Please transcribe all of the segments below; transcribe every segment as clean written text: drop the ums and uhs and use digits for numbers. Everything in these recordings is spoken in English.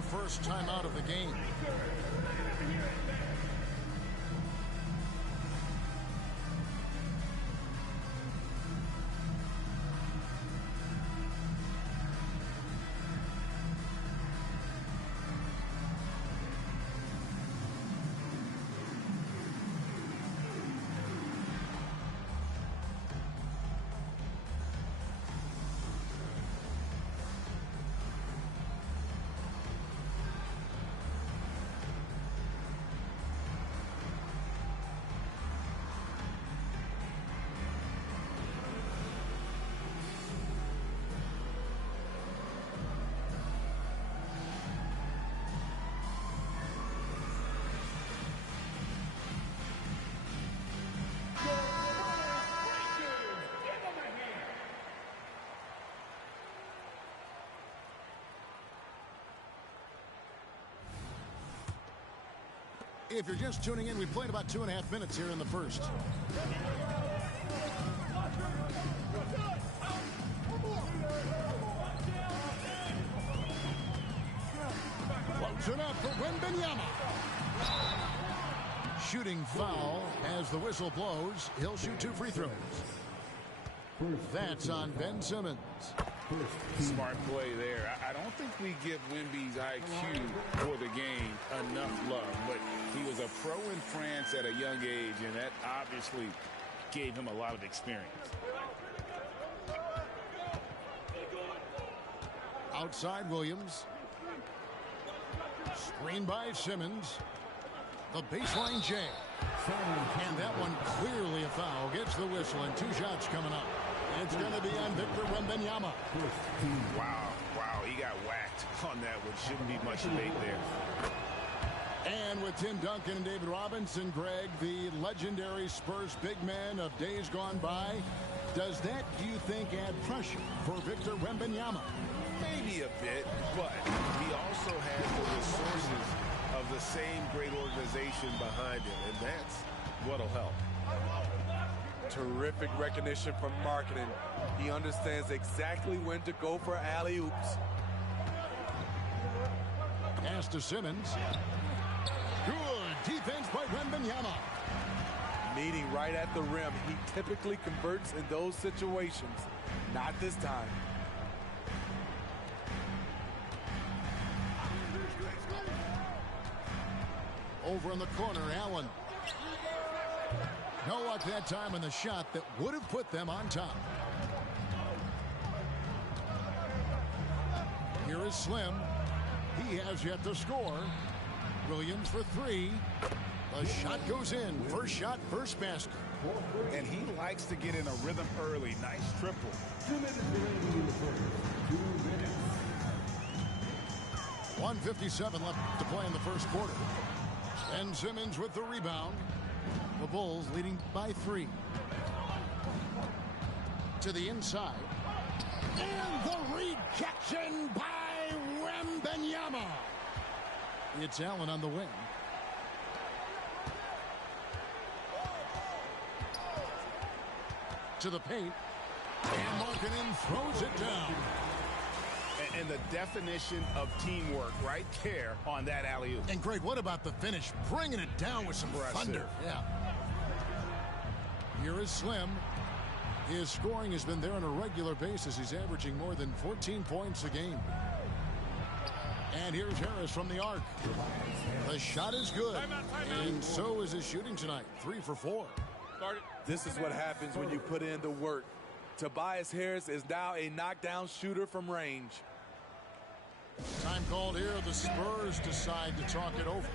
the first timeout of the game. If you're just tuning in, we played about 2.5 minutes here in the first. Floats it up for Wembanyama. Shooting foul as the whistle blows. He'll shoot 2 free throws. That's on Ben Simmons. Smart play there. I don't think we give Wemby's IQ for the game enough love, but he was a pro in France at a young age, and that obviously gave him a lot of experience. Outside Williams. Screen by Simmons. The baseline jam. And that one clearly a foul. Gets the whistle and 2 shots coming up. It's going to be on Victor Wembanyama. Wow, he got whacked on that one. Shouldn't be much debate there. And with Tim Duncan and David Robinson, Greg, the legendary Spurs big man of days gone by, does that, do you think, add pressure for Victor Wembanyama? Maybe a bit, but he also has the resources of the same great organization behind him, and that's what'll help. Terrific recognition from marketing. He understands exactly when to go for alley-oops. Pass to Simmons. Good defense by Wembanyama. Meeting right at the rim. He typically converts in those situations. Not this time. Over in the corner, Allen. No luck that time on the shot that would have put them on top. Here is Slim. He has yet to score. Williams for 3. The shot goes in. First shot, first basket. And he likes to get in a rhythm early. Nice triple. 2 minutes remaining in the first. 2 minutes. 1:57 left to play in the first quarter. Ben Simmons with the rebound. The Bulls leading by 3. To the inside. And the rejection by Wembanyama. It's Allen on the wing. To the paint. And Markkanen throws it down. And the definition of teamwork right there on that alley-oop. And Greg, what about the finish? Bringing it down with some thunder. Yeah. Here is Slim. His scoring has been there on a regular basis. He's averaging more than 14 points a game. And here's Harris from the arc. The shot is good. And so is his shooting tonight. 3 for 4. This is what happens when you put in the work. Tobias Harris is now a knockdown shooter from range. Time called here. The Spurs decide to talk it over.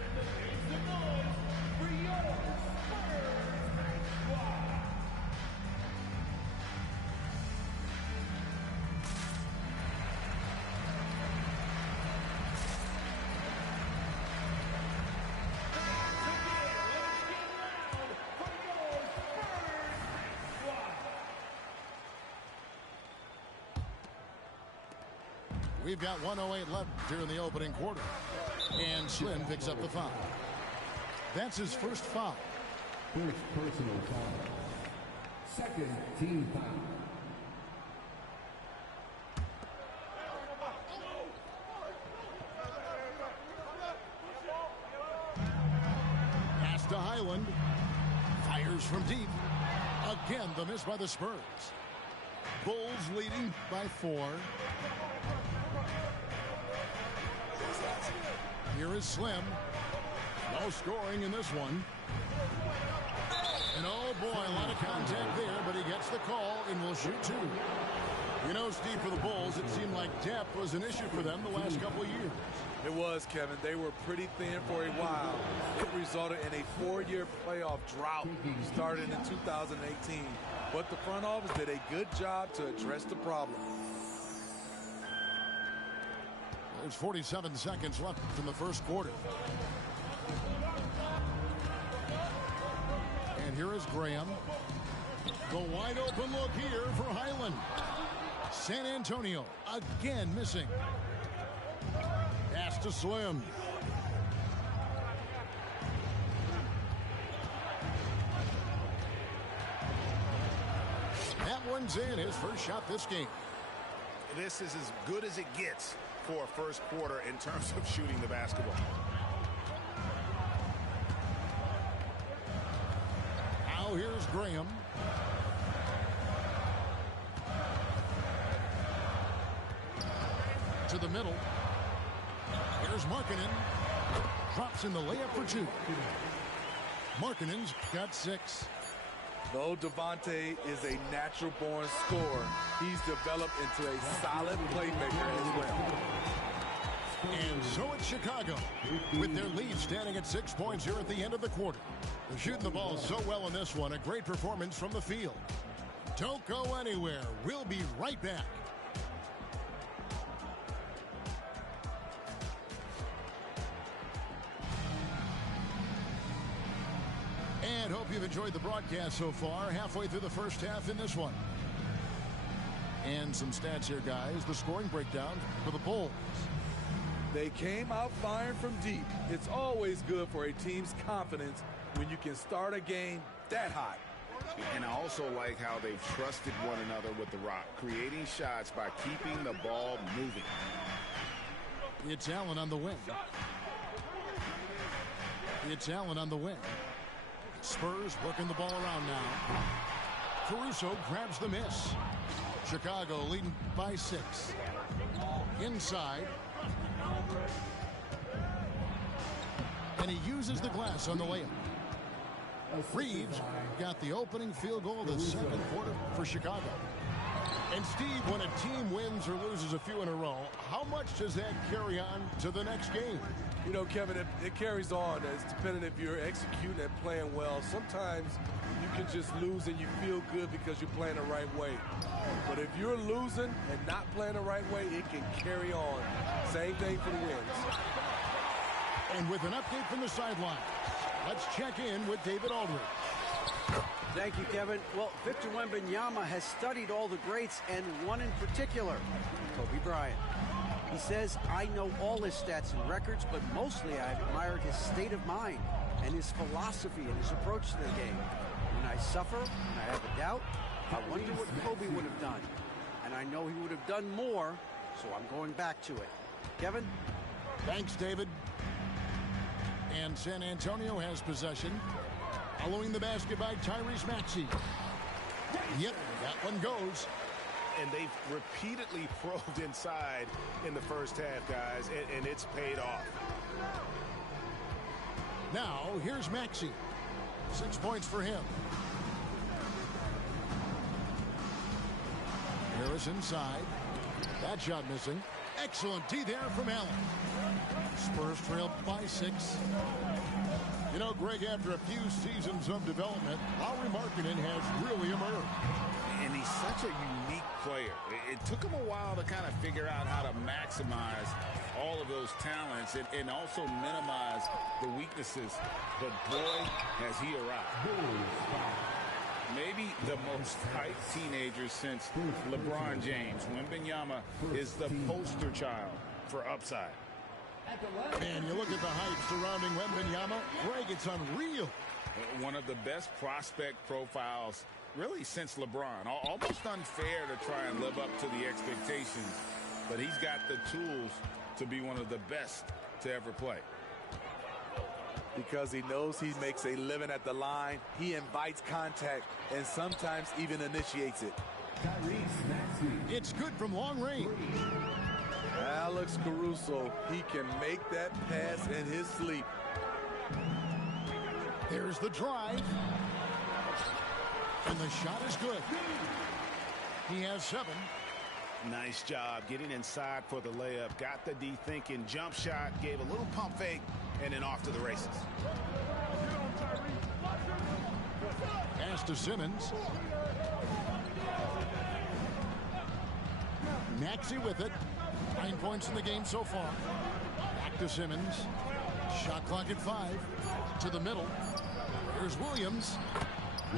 We've got 1:08 left here in the opening quarter. And Slim picks up the foul. That's his first foul. First personal foul. Second team foul. Pass to Highland. Fires from deep. Again, the miss by the Spurs. Bulls leading by 4. Here is Slim. No scoring in this one. And oh boy, a lot of contact there, but he gets the call and will shoot 2. You know, Steve, for the Bulls, it seemed like depth was an issue for them the last couple of years. It was, Kevin. They were pretty thin for a while. It resulted in a 4-year playoff drought started in 2018. But the front office did a good job to address the problem. There's 47 seconds left in the first quarter. And here is Graham. The wide open look here for Highland. San Antonio again missing. Pass to Slim. That one's in. His first shot this game. This is as good as it gets for a first quarter in terms of shooting the basketball. Now here's Graham. To the middle. Here's Markkanen. Drops in the layup for 2. Markkanen's got 6. Though Devontae is a natural-born scorer, he's developed into a solid playmaker as well. And so it's Chicago, with their lead standing at 6 points here at the end of the quarter. They're shooting the ball so well in this one. A great performance from the field. Don't go anywhere. We'll be right back. And hope you've enjoyed the broadcast so far. Halfway through the first half in this one. And some stats here, guys. The scoring breakdown for the Bulls. They came out firing from deep. It's always good for a team's confidence when you can start a game that hot. And I also like how they've trusted one another with the rock, creating shots by keeping the ball moving. It's Allen on the wing. It's Allen on the wing. Spurs working the ball around now. Caruso grabs the miss. Chicago leading by 6. Inside. And he uses the glass on the layup. Reeves got the opening field goal of the second quarter for Chicago. And Steve, when a team wins or loses a few in a row, how much does that carry on to the next game? You know, Kevin, it carries on. It's depending if you're executing and playing well. Sometimes you can just lose and you feel good because you're playing the right way. But if you're losing and not playing the right way, it can carry on. Same thing for the wins. And with an update from the sideline, let's check in with David Aldridge. Thank you, Kevin. Well, Victor Wembanyama has studied all the greats and one in particular, Kobe Bryant. He says, I know all his stats and records, but mostly I admired his state of mind and his philosophy and his approach to the game. When I suffer and I have a doubt, I wonder what Kobe would have done. And I know he would have done more, so I'm going back to it. Kevin? Thanks, David. And San Antonio has possession. Following the basket by Tyrese Maxey. Yep, that one goes. And they've repeatedly probed inside in the first half, guys, and it's paid off. Now, here's Maxey. 6 points for him. Harris inside. That shot missing. Excellent D there from Allen. Spurs trail by 6. You know, Greg, after a few seasons of development, Lauri Markkanen has really emerged. And he's such a unique player. It took him a while to kind of figure out how to maximize all of those talents and also minimize the weaknesses. But boy, has he arrived. Maybe the most hyped teenager since LeBron James. Wembanyama is the poster child for upside. And you look at the hype surrounding Wembanyama, Greg, it's unreal. One of the best prospect profiles really since LeBron. Almost unfair to try and live up to the expectations, but he's got the tools to be one of the best to ever play. because he knows he makes a living at the line. He invites contact and sometimes even initiates it. It's good from long range. Alex Caruso, he can make that pass in his sleep. There's the drive. And the shot is good. He has 7. Nice job getting inside for the layup. Got the D thinking. Jump shot. Gave a little pump fake. And then off to the races. Pass to Simmons. Maxey with it. 9 points in the game so far. Back to Simmons. Shot clock at 5. To the middle. Here's Williams.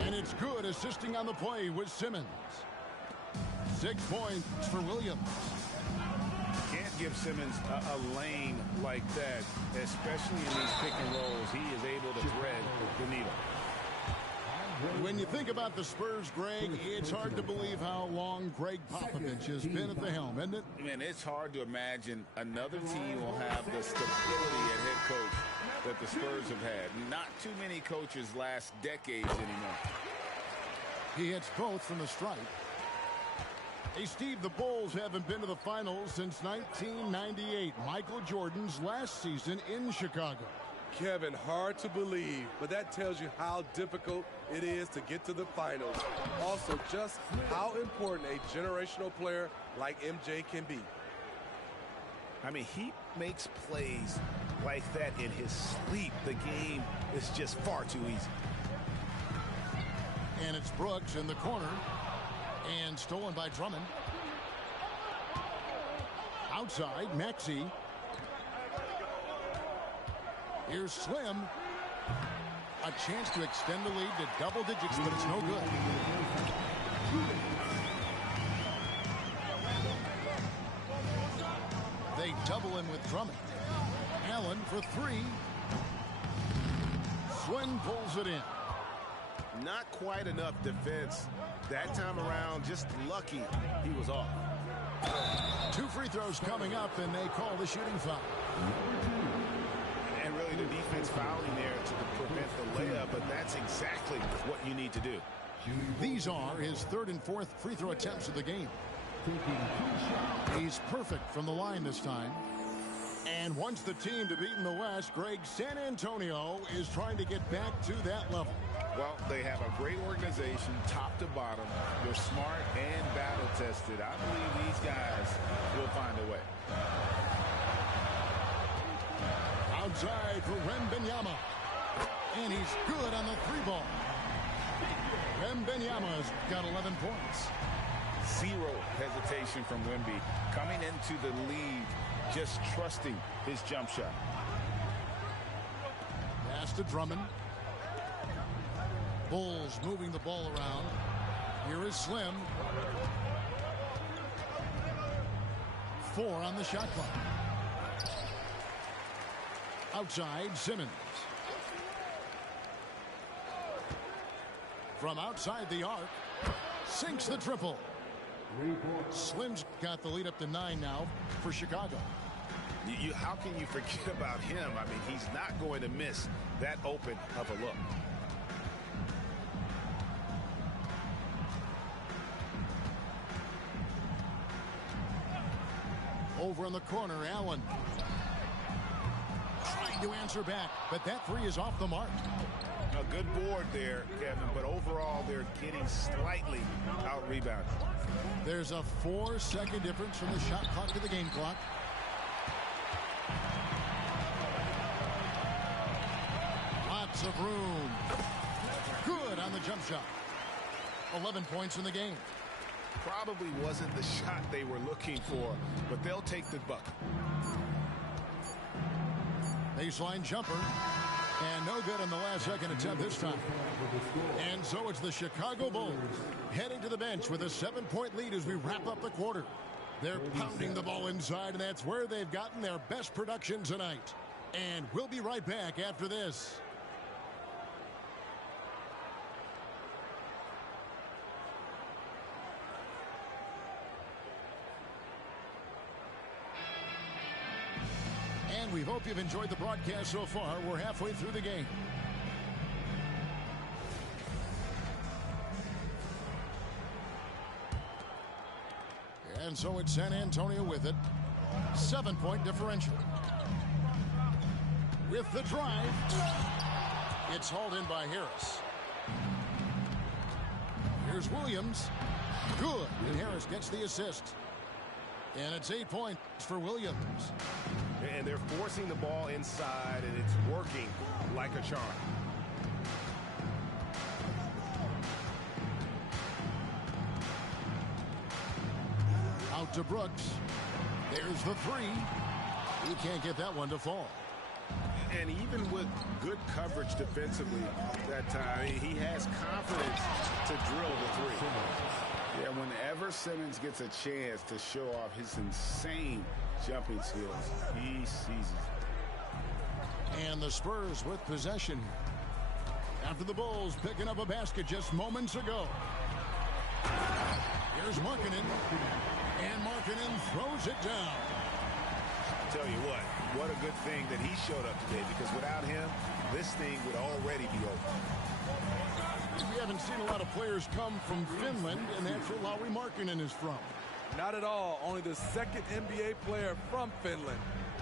And it's good, assisting on the play with Simmons. 6 points for Williams. Can't give Simmons a lane like that, especially in these pick and rolls. He is able to thread the needle. When you think about the Spurs, Greg, it's hard to believe how long Greg Popovich has been at the helm, isn't it? Man, it's hard to imagine another team will have the stability at head coach that the Spurs have had. Not too many coaches last decades anymore. He hits both from the stripe. Hey, Steve, the Bulls haven't been to the finals since 1998, Michael Jordan's last season in Chicago. Kevin, hard to believe, but that tells you how difficult it is to get to the finals. Also, just how important a generational player like MJ can be. I mean, he makes plays like that in his sleep. The game is just far too easy. And it's Brooks in the corner. And stolen by Drummond. Outside, Maxey. Here's Slim. A chance to extend the lead to double digits, but it's no good. They double him with Drummond. Allen for 3. Swin pulls it in. Not quite enough defense that time around. Just lucky he was off. 2 free throws coming up, and they call the shooting foul. And really the defense fouling there to prevent the layup, but that's exactly what you need to do. These are his 3rd and 4th free throw attempts of the game. He's perfect from the line this time. And wants the team to beat in the West, Greg, San Antonio is trying to get back to that level. Well, they have a great organization, top to bottom. They're smart and battle-tested. I believe these guys will find a way. Outside for Wembanyama. And he's good on the 3-ball. Wembanyama's got 11 points. 0 hesitation from Wemby. Coming into the lead, just trusting his jump shot. Pass to Drummond. Bulls moving the ball around. Here is Slim. 4 on the shot clock. Outside, Simmons. From outside the arc, sinks the triple. Slim's got the lead up to 9 now for Chicago. How can you forget about him? I mean, he's not going to miss that open of a look. Over in the corner, Allen. Trying to answer back, but that 3 is off the mark. A good board there, Kevin, but overall they're getting slightly out-rebounded. There's a 4-second difference from the shot clock to the game clock. Lots of room. Good on the jump shot. 11 points in the game. Probably wasn't the shot they were looking for, but they'll take the bucket. Baseline jumper. And no good on the last second attempt this time. And so it's the Chicago Bulls heading to the bench with a 7-point lead as we wrap up the quarter. They're pounding the ball inside, and that's where they've gotten their best production tonight. And we'll be right back after this. And We hope you've enjoyed the broadcast so far. We're halfway through the game. And so it's San Antonio with it. 7-point differential. With the drive. It's hauled in by Harris. Here's Williams. Good. And Harris gets the assist. And it's 8 points for Williams. And they're forcing the ball inside, and it's working like a charm. Out to Brooks. There's the three. He can't get that one to fall. And even with good coverage defensively that time, he has confidence to drill the three. Yeah, whenever Simmons gets a chance to show off his insane jumping skills, he seizes it. And the Spurs with possession here. After the Bulls picking up a basket just moments ago. Here's Markkanen. And Markkanen throws it down. I'll tell you what a good thing that he showed up today, because without him, this thing would already be over. We haven't seen a lot of players come from Finland, and that's where Lauri Markkanen is from. Not at all. Only the second NBA player from Finland.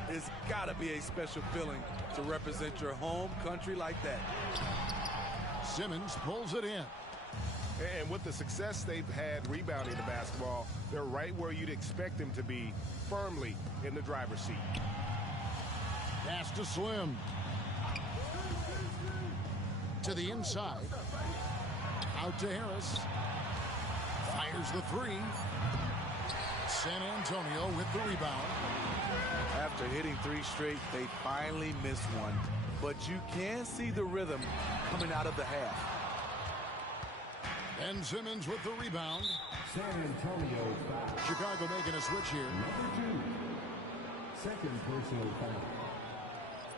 It's got to be a special feeling to represent your home country like that. Simmons pulls it in. And with the success they've had rebounding the basketball, they're right where you'd expect them to be, firmly in the driver's seat. Pass to Slim. To the inside. Out to Harris. Fires the three. San Antonio with the rebound. After hitting 3 straight, they finally missed one. But you can see the rhythm coming out of the half. Ben Simmons with the rebound. San Antonio foul. Chicago making a switch here. Number 2. Second personal foul.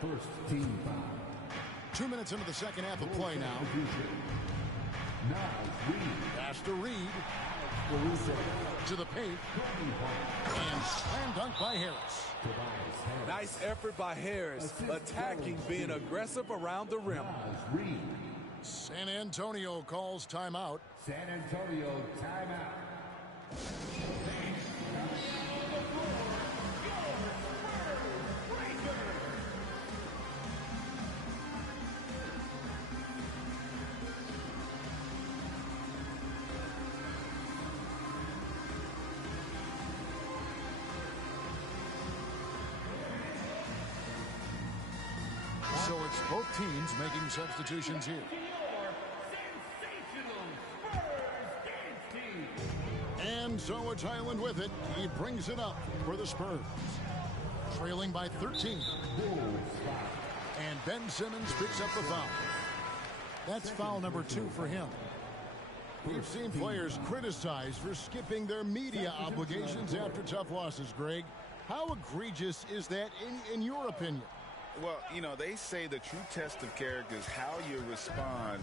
First team foul. 2 minutes into the second half of play now. Pass to Reed. To the paint. And slam dunk by Harris. Nice effort by Harris, attacking, being aggressive around the rim. San Antonio calls timeout. San Antonio timeout. So it's both teams making substitutions here. And so it's Highland with it. He brings it up for the Spurs. Trailing by 13. And Ben Simmons picks up the foul. That's foul number 2 for him. We've seen players criticized for skipping their media obligations after tough losses, Greg. How egregious is that in your opinion? Well, you know, they say the true test of character is how you respond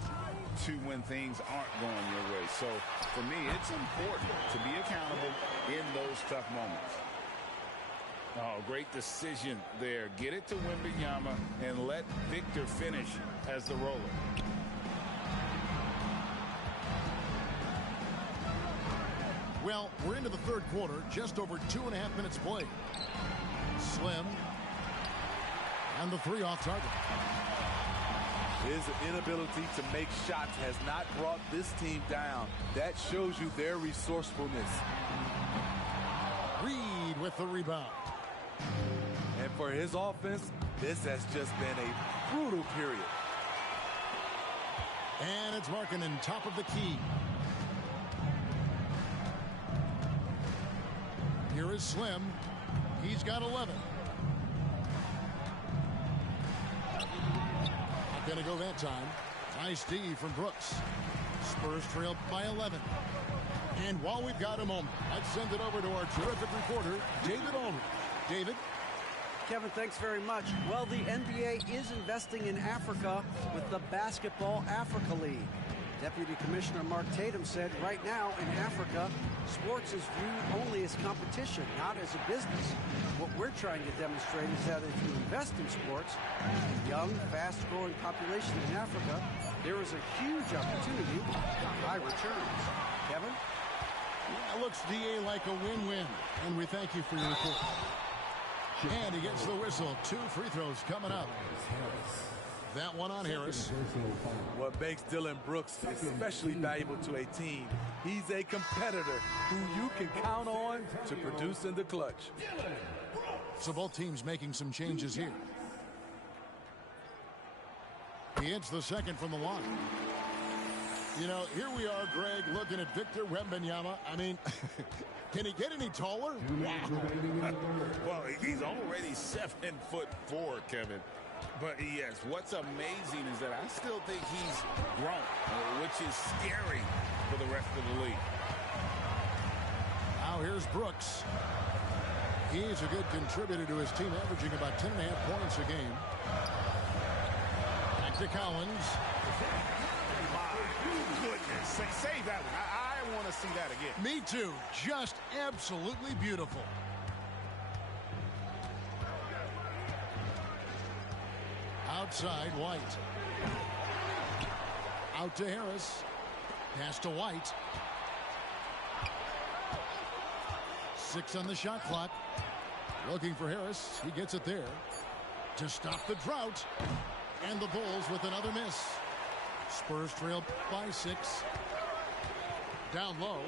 to when things aren't going your way. So, for me, it's important to be accountable in those tough moments. Oh, great decision there. Get it to Wembanyama and let Victor finish as the roller. Well, we're into the third quarter, just over 2.5 minutes played. Slim. And the three off target. His inability to make shots has not brought this team down. That shows you their resourcefulness. Reed with the rebound. And for his offense, this has just been a brutal period. And it's Markkanen, top of the key. Here is Slim. He's got 11. Not going to go that time. Nice D from Brooks. Spurs trail by 11. And while we've got a moment, let's send it over to our terrific reporter, David Ulrich. David? Kevin, thanks very much. Well, the NBA is investing in Africa with the Basketball Africa League. Deputy Commissioner Mark Tatum said right now in Africa, sports is viewed only as competition, not as a business. What we're trying to demonstrate is that if you invest in sports, a young, fast-growing population in Africa, there is a huge opportunity for high returns. Kevin? Yeah, looks, DA, like a win-win. And we thank you for your report. And he gets the whistle. 2 free throws coming up. That one on Harris. What makes Dylan Brooks especially valuable to a team, he's a competitor who you can count on to produce in the clutch. So both teams making some changes here. He hits the second from the line. You know, here we are, Greg, looking at Victor Wembanyama. I mean, can he get any taller? Wow. Well, he's already 7'4", Kevin. But yes, what's amazing is that I still think he's grown, which is scary for the rest of the league. Now here's Brooks. He's a good contributor to his team, averaging about 10.5 points a game. Back to Collins. Goodness, save that one. I want to see that again. Me too. Just absolutely beautiful. Outside, White. Out to Harris. Pass to White. 6 on the shot clock. Looking for Harris. He gets it there to stop the drought. And the Bulls with another miss. Spurs trail by 6. Down low.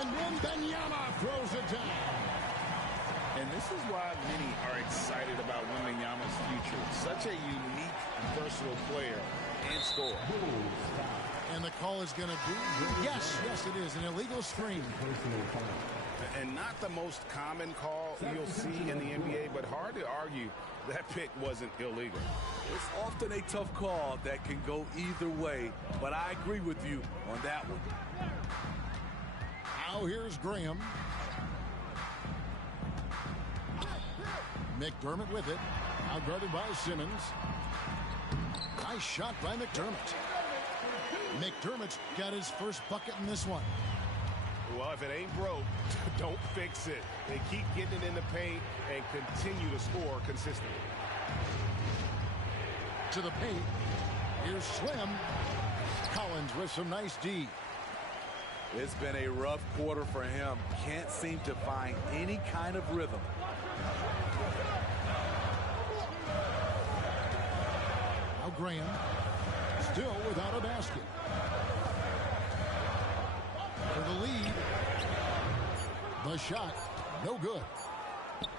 And Wembanyama throws it down. And this is why many are excited about Wembanyama's future. Such a unique, versatile player and scorer. And the call is going to be, yes, it is, an illegal screen. And not the most common call you'll see in the NBA, but hard to argue that pick wasn't illegal. It's often a tough call that can go either way, but I agree with you on that one. Now here's Graham. McDermott with it. Outguarded by Simmons. Nice shot by McDermott. McDermott's got his first bucket in this one. Well, if it ain't broke, don't fix it. They keep getting it in the paint and continue to score consistently. To the paint. Here's Slim. Collins with some nice D. It's been a rough quarter for him. Can't seem to find any kind of rhythm. Now Graham. Still without a basket. For the lead. The shot. No good.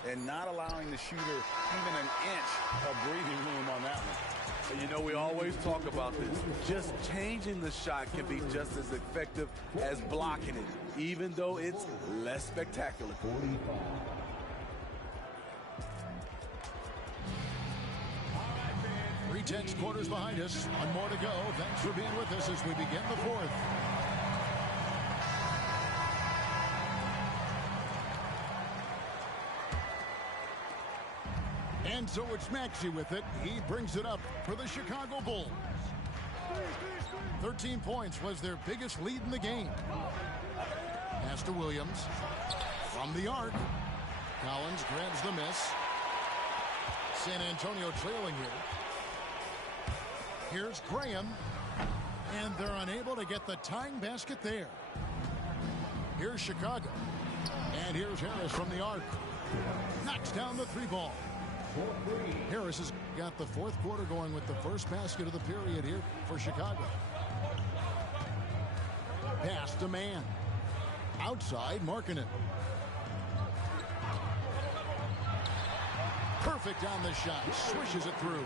And not allowing the shooter even an inch of breathing room on that one. And you know, we always talk about this. Just changing the shot can be just as effective as blocking it, even though it's less spectacular. 3 quarters behind us. One more to go. Thanks for being with us as we begin the fourth. And so it's Maxey with it. He brings it up for the Chicago Bulls. 13 points was their biggest lead in the game. Pass to Williams. From the arc. Collins grabs the miss. San Antonio trailing here. Here's Graham. And they're unable to get the tying basket there. Here's Chicago. And here's Harris from the arc. Knocks down the 3-ball. Harris has got the fourth quarter going with the first basket of the period here for Chicago. Pass to man. Outside, Markkanen. Perfect on the shot. Swishes it through.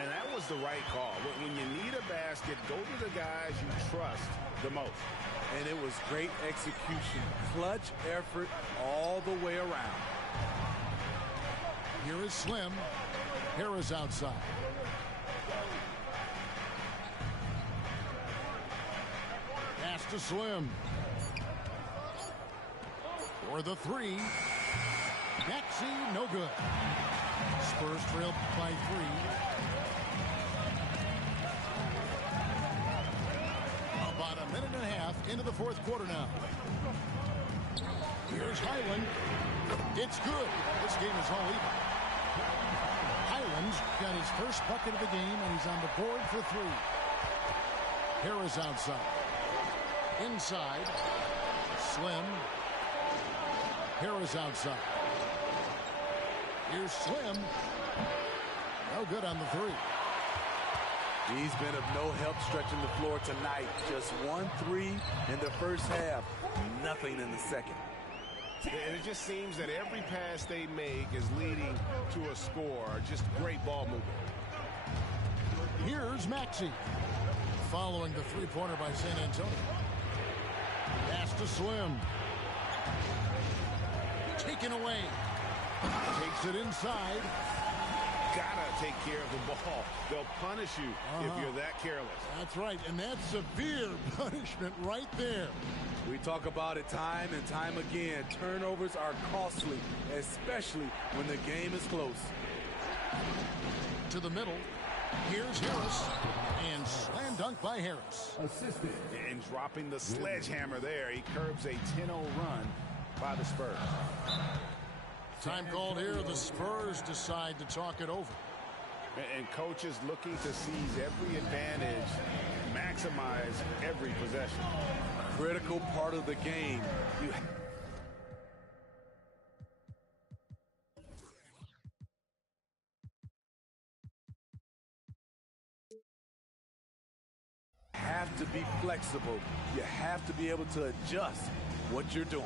And that was the right call. When you need a basket, go to the guys you trust the most. And it was great execution. Clutch effort all the way around. Here is Slim. Harris outside. Pass to Slim. For the 3. Maxey, no good. Spurs trail by 3. About a minute and a half into the fourth quarter now. Here's Highland. It's good. This game is all even. Highland's got his first bucket of the game, and he's on the board for three. Harris outside. Inside. Slim. Harris outside. Here's Slim. No good on the three. He's been of no help stretching the floor tonight. Just 1-3 in the first half. Nothing in the second. And it just seems that every pass they make is leading to a score. Just great ball movement. Here's Maxey. Following the three-pointer by San Antonio. Pass to Slim. Taken away. Takes it inside. Gotta take care of the ball. They'll punish you if you're that careless. That's right, and that's severe punishment right there. We talk about it time and time again. Turnovers are costly, especially when the game is close. To the middle. Here's Harris. And slam dunk by Harris. Assistant. And dropping the sledgehammer there, he curbs a 10-0 run by the Spurs. Time called here. The Spurs decide to talk it over. And coaches looking to seize every advantage, maximize every possession. Critical part of the game. You have to be flexible. You have to be able to adjust what you're doing.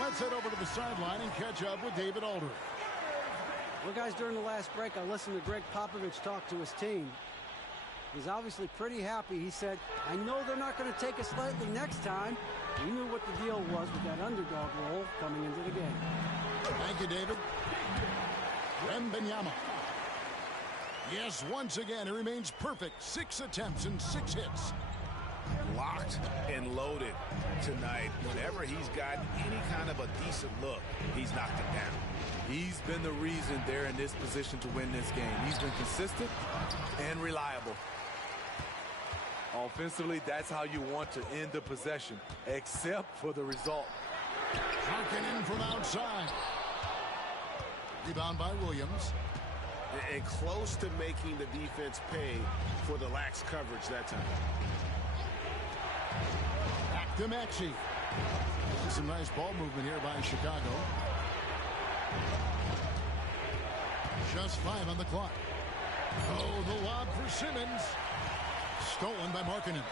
Let's head over to the sideline and catch up with David Aldridge. Well, guys, during the last break, I listened to Greg Popovich talk to his team. He's obviously pretty happy. He said, I know they're not going to take us lightly next time. He knew what the deal was with that underdog role coming into the game. Thank you, David. Wembanyama. Yes, once again, he remains perfect. 6 attempts and 6 hits. Locked and loaded tonight. Whenever he's got any kind of a decent look, he's knocked it down. He's been the reason they're in this position to win this game. He's been consistent and reliable. Offensively, that's how you want to end the possession, except for the result. Harkin from outside. Rebound by Williams. And close to making the defense pay for the lax coverage that time. Back to Maxey. Some nice ball movement here by Chicago. Just 5 on the clock. Oh, the lob for Simmons. Stolen by Markkanen.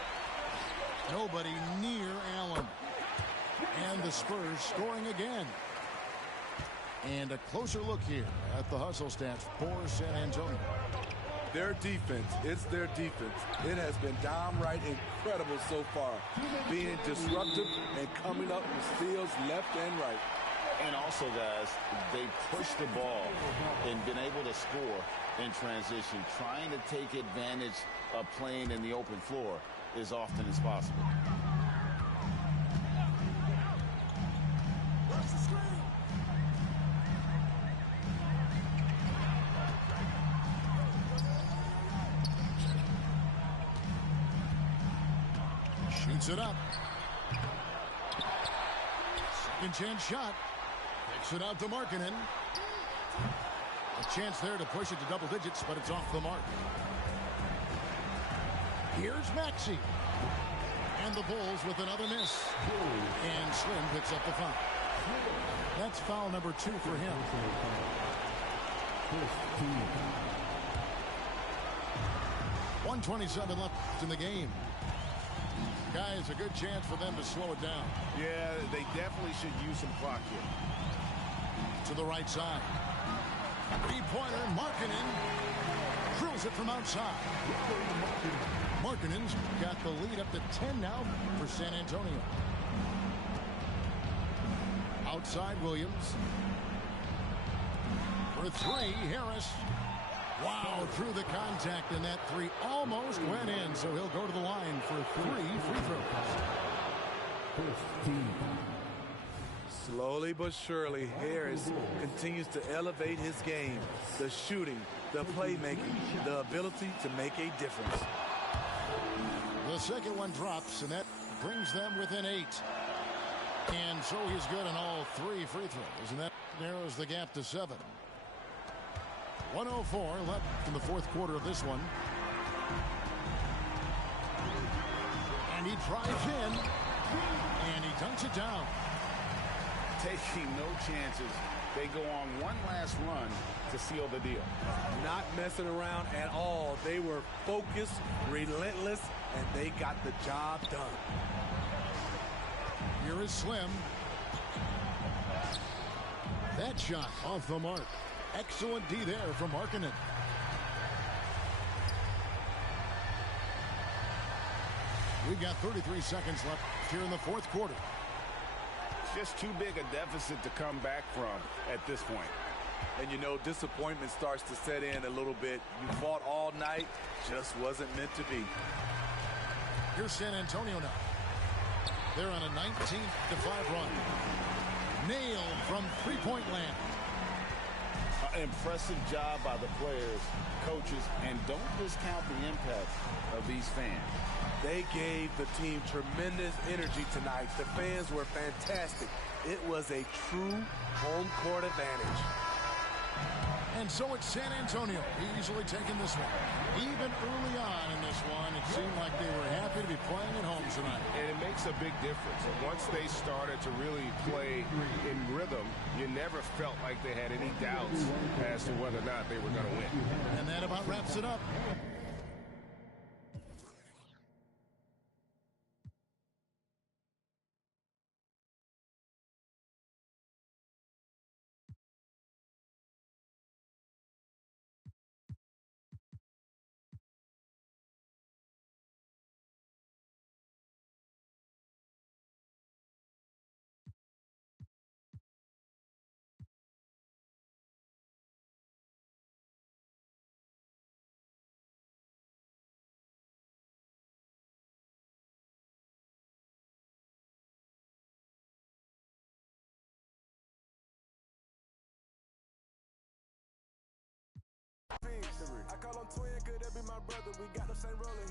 Nobody near Allen. And the Spurs scoring again. And a closer look here at the hustle stats for San Antonio. Their defense, it's their defense. It has been downright incredible so far. Being disruptive and coming up with steals left and right. And also, guys, they pushed the ball and been able to score in transition. Trying to take advantage of playing in the open floor as often as possible. Shoots it up. Second chance shot. Kicks it out to Markkanen. A chance there to push it to double digits, but it's off the mark. Here's Maxey. And the Bulls with another miss. And Slim picks up the foul. That's foul number 2 for him. 1:27 left in the game. Guys, a good chance for them to slow it down. Yeah, they definitely should use some clock here. To the right side. Three-pointer, Markkanen drills it from outside. Markkanen's got the lead up to 10 now for San Antonio. Outside, Williams. For 3, Harris. Wow, through the contact, and that 3 almost went in, so he'll go to the line for 3 free throws. First team. Slowly but surely, Harris continues to elevate his game. The shooting, the playmaking, the ability to make a difference. The second one drops, and that brings them within 8. And so he's good on all 3 free throws, and that narrows the gap to 7. 104 left in the fourth quarter of this one. And he drives in, and he dunks it down. Taking no chances. They go on one last run to seal the deal. Not messing around at all. They were focused, relentless, and they got the job done. Here is Slim. That shot off the mark. Excellent D there from Markkanen. We've got 33 seconds left here in the fourth quarter. Just too big a deficit to come back from at this point. And you know, disappointment starts to set in a little bit. You fought all night, just wasn't meant to be. Here's San Antonio now. They're on a 19-5 run. Nailed from three-point land. Impressive job by the players, coaches, and don't discount the impact of these fans. They gave the team tremendous energy tonight. The fans were fantastic. It was a true home court advantage. And so it's San Antonio easily taking this one. Even early on in this one, it seemed like they were happy to be playing at home tonight. And it makes a big difference. Once they started to really play in rhythm, you never felt like they had any doubts as to whether or not they were going to win. And that about wraps it up. I call him twin, could that be my brother? We got the same roller.